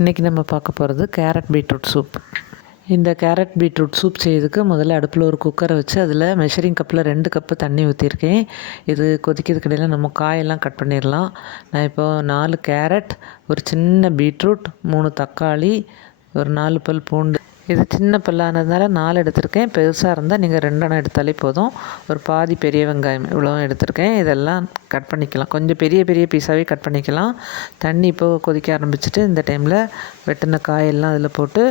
இன்றைக்கி நம்ம பார்க்க போகிறது கேரட் பீட்ரூட் சூப். இந்த கேரட் பீட்ரூட் சூப் செய்யறதுக்கு முதல்ல அடுப்பில் ஒரு குக்கரை வச்சு அதில் மெஷரிங் கப்பில் 2 கப்பு தண்ணி ஊற்றிருக்கேன். இது கொதிக்கிறதுக்கு இடையில் நம்ம காயெல்லாம் கட் பண்ணிடலாம். நான் இப்போது 4 கேரட், ஒரு சின்ன பீட்ரூட், 3 தக்காளி, ஒரு 4 பல் பூண்டு. இது சின்ன பல்லானதுனால 4 எடுத்திருக்கேன். பெருசாக இருந்தால் நீங்கள் 2 எண்ணம் எடுத்தாலே போதும். ஒரு பாதி பெரிய வெங்காயம் இவ்வளோவும் எடுத்திருக்கேன். இதெல்லாம் கட் பண்ணிக்கலாம். கொஞ்சம் பெரிய பெரிய பீஸாகவே கட் பண்ணிக்கலாம். தண்ணி இப்போது கொதிக்க ஆரம்பிச்சுட்டு இந்த டைமில் வெட்டின காயெல்லாம் அதில் போட்டு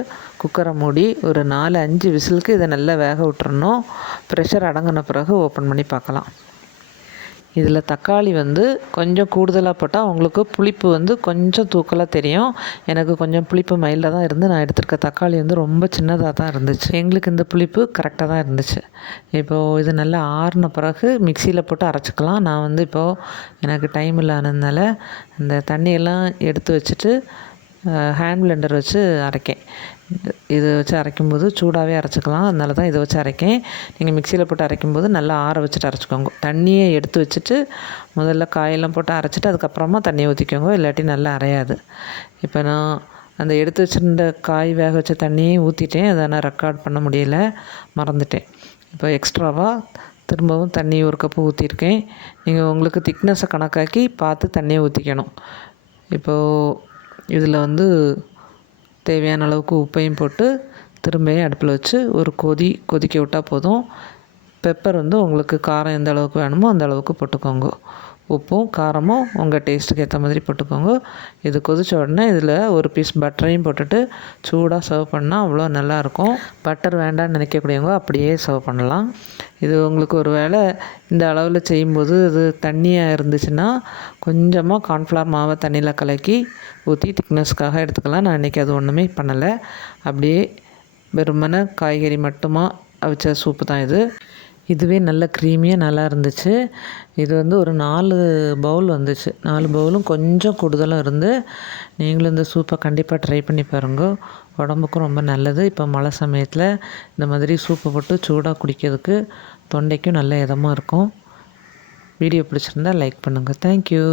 குக்கரை மூடி ஒரு 4-5 விசிலுக்கு இதை நல்லா வேக விட்டுறணும். ப்ரெஷர் அடங்கின பிறகு ஓப்பன் பண்ணி பார்க்கலாம். இதில் தக்காளி கொஞ்சம் கூடுதலாக போட்டால் உங்களுக்கு புளிப்பு கொஞ்சம் தூக்கலாக தெரியும். எனக்கு கொஞ்சம் புளிப்பு மைல்டாக தான் இருந்து நான் எடுத்திருக்க தக்காளி ரொம்ப சின்னதாக தான் இருந்துச்சு. எங்களுக்கு இந்த புளிப்பு கரெக்டாக தான் இருந்துச்சு. இப்போது இது நல்லா ஆறின பிறகு மிக்சியில் போட்டு அரைச்சிக்கலாம். நான் இப்போது எனக்கு டைம் இல்லாததுனால இந்த தண்ணியெல்லாம் எடுத்து வச்சுட்டு ஹேண்ட் பிளெண்டர் வச்சு அரைக்கேன். இது வச்சு அரைக்கும்போது சூடாகவே அரைச்சிக்கலாம். அதனால தான் இதை வச்சு அரைக்கேன். நீங்கள் மிக்சியில் போட்டு அரைக்கும்போது நல்லா ஆற வச்சுட்டு அரைச்சிக்கோங்க. தண்ணியை எடுத்து வச்சுட்டு முதல்ல காயெல்லாம் போட்டு அரைச்சிட்டு அதுக்கப்புறமா தண்ணியை ஊற்றிக்கோங்க. இல்லாட்டி நல்லா அரையாது. இப்போ நான் அந்த எடுத்து வச்சுருந்த காய் வேக வச்ச தண்ணியை ஊற்றிட்டேன். அதை நான் ரெக்கார்ட் பண்ண முடியலை, மறந்துட்டேன். இப்போ எக்ஸ்ட்ராவாக திரும்பவும் தண்ணி 1 கப்பு ஊற்றிருக்கேன். நீங்கள் உங்களுக்கு திக்னஸை கணக்காக்கி பார்த்து தண்ணியை ஊற்றிக்கணும். இப்போது இதில் தேவையான அளவுக்கு உப்பையும் போட்டு திரும்பியும் அடுப்பில் வச்சு ஒரு கொதிக்க விட்டால் போதும். பெப்பர் உங்களுக்கு காரம் எந்த அளவுக்கு வேணுமோ அந்த அளவுக்கு போட்டுக்கோங்க. உப்பும் காரமும் உங்கள் டேஸ்ட்டுக்கு ஏற்ற மாதிரி போட்டுக்கோங்க. இது கொதித்த உடனே இதில் ஒரு பீஸ் பட்டரையும் போட்டுட்டு சூடாக சர்வ் பண்ணால் அவ்வளோ நல்லாயிருக்கும். பட்டர் வேண்டாம்னு நினைக்கக்கூடியவங்க அப்படியே சர்வ் பண்ணலாம். இது உங்களுக்கு ஒரு வேளை இந்த அளவில் செய்யும்போது இது தண்ணியாக இருந்துச்சுன்னா கொஞ்சமாக கார்ன்ஃப்ளவர் மாவை தண்ணியில் கலக்கி ஊற்றி திக்னஸ்க்காக எடுத்துக்கலாம். நான் இன்றைக்கி அது ஒன்றுமே பண்ணலை. அப்படியே வெறுமனே காய்கறி மட்டுமா அவிச்ச சூப்பு தான் இது. இதுவே நல்ல க்ரீமியாக நல்லா இருந்துச்சு. இது ஒரு 4 பவுல் வந்துச்சு. 4 பவுலும் கொஞ்சம் கூடுதலும் இருந்து நீங்களும் இந்த சூப்பை கண்டிப்பாக ட்ரை பண்ணி பாருங்க. உடம்புக்கும் ரொம்ப நல்லது. இப்போ மழை சமயத்தில் இந்த மாதிரி சூப்பை போட்டு சூடாக குடிக்கிறதுக்கு தொண்டைக்கும் நல்ல இதமாக இருக்கும். வீடியோ பிடிச்சிருந்தா லைக் பண்ணுங்கள். தேங்க்யூ.